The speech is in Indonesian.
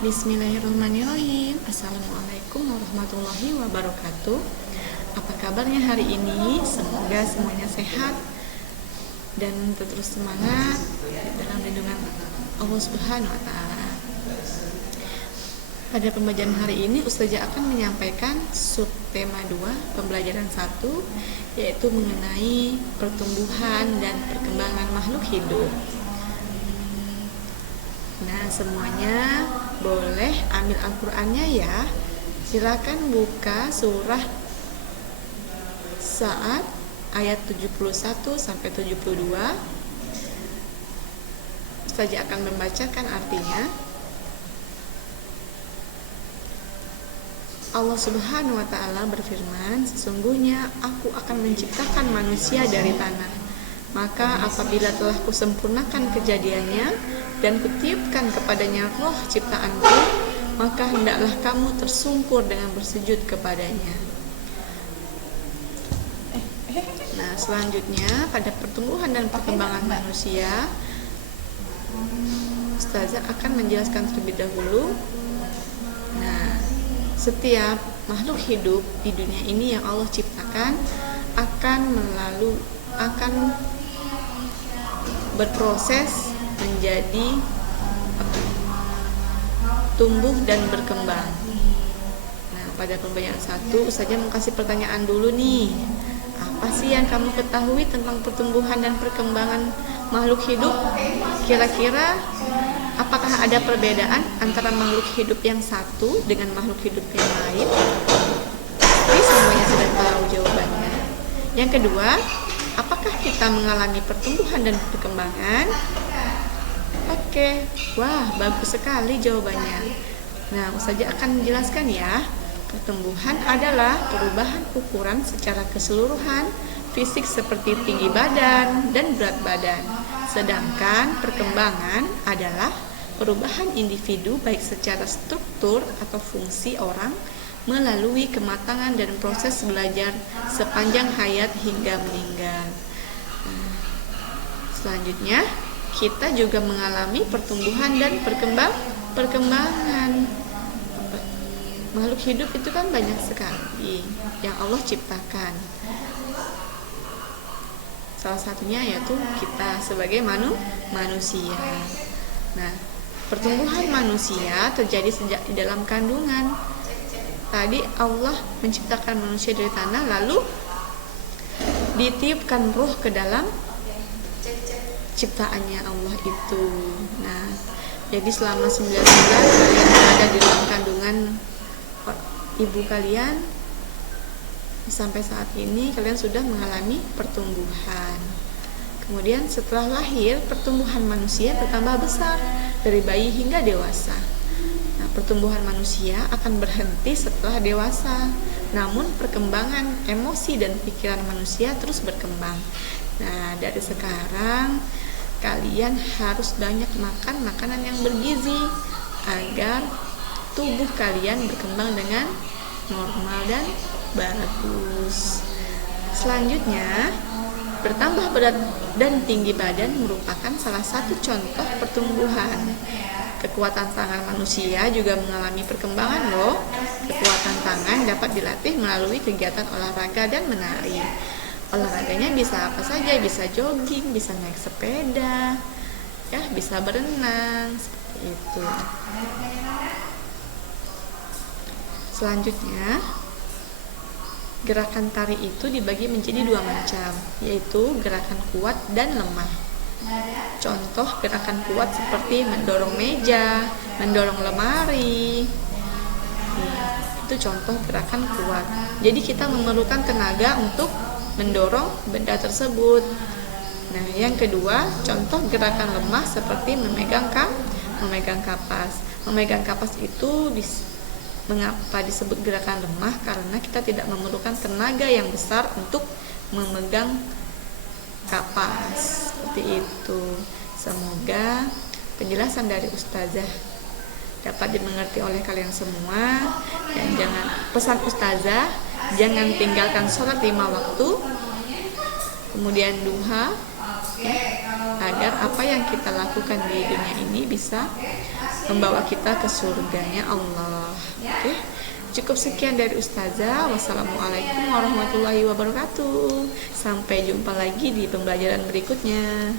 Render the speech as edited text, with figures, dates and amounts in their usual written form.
Bismillahirrahmanirrahim. Assalamualaikum warahmatullahi wabarakatuh. Apa kabarnya hari ini? Semoga semuanya sehat dan terus semangat dalam lindungan Allah Subhanahu wa Ta'ala. Pada pembelajaran hari ini Ustazah akan menyampaikan subtema 2 pembelajaran 1, yaitu mengenai pertumbuhan dan perkembangan makhluk hidup. Nah, semuanya boleh ambil Al-Qur'annya ya. Silakan buka surah Sa'ad ayat 71 sampai 72. Ustazah akan membacakan artinya. Allah Subhanahu wa Ta'ala berfirman, sesungguhnya aku akan menciptakan manusia dari tanah. Maka apabila telah kusempurnakan kejadiannya dan kutiupkan kepadanya roh ciptaanku, maka hendaklah kamu tersungkur dengan bersujud kepadanya. Nah, selanjutnya pada pertumbuhan dan perkembangan manusia, Ustazah akan menjelaskan terlebih dahulu. Nah, setiap makhluk hidup di dunia ini yang Allah ciptakan akan berproses menjadi tumbuh dan berkembang. Nah, pada pembelajaran 1 Ustazah mau kasih pertanyaan dulu nih. Apa sih yang kamu ketahui tentang pertumbuhan dan perkembangan makhluk hidup? Kira-kira apakah ada perbedaan antara makhluk hidup yang satu dengan makhluk hidup yang lain? Jadi semuanya sudah tahu jawabannya. Yang kedua, apakah kita mengalami pertumbuhan dan perkembangan? Oke, wah bagus sekali jawabannya. Nah, Ustazah akan menjelaskan ya. Pertumbuhan adalah perubahan ukuran secara keseluruhan fisik seperti tinggi badan dan berat badan. Sedangkan perkembangan adalah perubahan individu baik secara struktur atau fungsi orang melalui kematangan dan proses belajar sepanjang hayat hingga meninggal. Selanjutnya, kita juga mengalami pertumbuhan dan perkembangan. Makhluk hidup itu kan banyak sekali yang Allah ciptakan. Salah satunya yaitu kita sebagai manusia. Nah, pertumbuhan manusia terjadi sejak di dalam kandungan. Tadi Allah menciptakan manusia dari tanah, lalu ditiupkan ruh ke dalam ciptaannya Allah itu. Nah, jadi selama 9 bulan kalian berada di dalam kandungan ibu kalian, sampai saat ini kalian sudah mengalami pertumbuhan. Kemudian setelah lahir, pertumbuhan manusia bertambah besar dari bayi hingga dewasa. Nah, pertumbuhan manusia akan berhenti setelah dewasa. Namun perkembangan emosi dan pikiran manusia terus berkembang. Nah, dari sekarang kalian harus banyak makan makanan yang bergizi agar tubuh kalian berkembang dengan normal dan bagus. Selanjutnya, bertambah berat dan tinggi badan merupakan salah satu contoh pertumbuhan. Kekuatan tangan manusia juga mengalami perkembangan loh. Kekuatan tangan dapat dilatih melalui kegiatan olahraga dan menari. Olahraganya bisa apa saja, bisa jogging, bisa naik sepeda, ya, bisa berenang, seperti itu. Selanjutnya, gerakan tari itu dibagi menjadi 2 macam, yaitu gerakan kuat dan lemah. Contoh gerakan kuat seperti mendorong meja, mendorong lemari. Itu contoh gerakan kuat. Jadi kita memerlukan tenaga untuk mendorong benda tersebut. Nah, yang kedua, contoh gerakan lemah seperti memegang kapas. Memegang kapas itu mengapa disebut gerakan lemah? Karena kita tidak memerlukan tenaga yang besar untuk memegang kapas. Seperti itu. Semoga penjelasan dari Ustazah dapat dimengerti oleh kalian semua. Dan pesan Ustazah, jangan tinggalkan sholat 5 waktu, kemudian duha, ya, agar apa yang kita lakukan di dunia ini bisa membawa kita ke surganya Allah. Oke, cukup sekian dari Ustazah. Wassalamualaikum warahmatullahi wabarakatuh. Sampai jumpa lagi di pembelajaran berikutnya.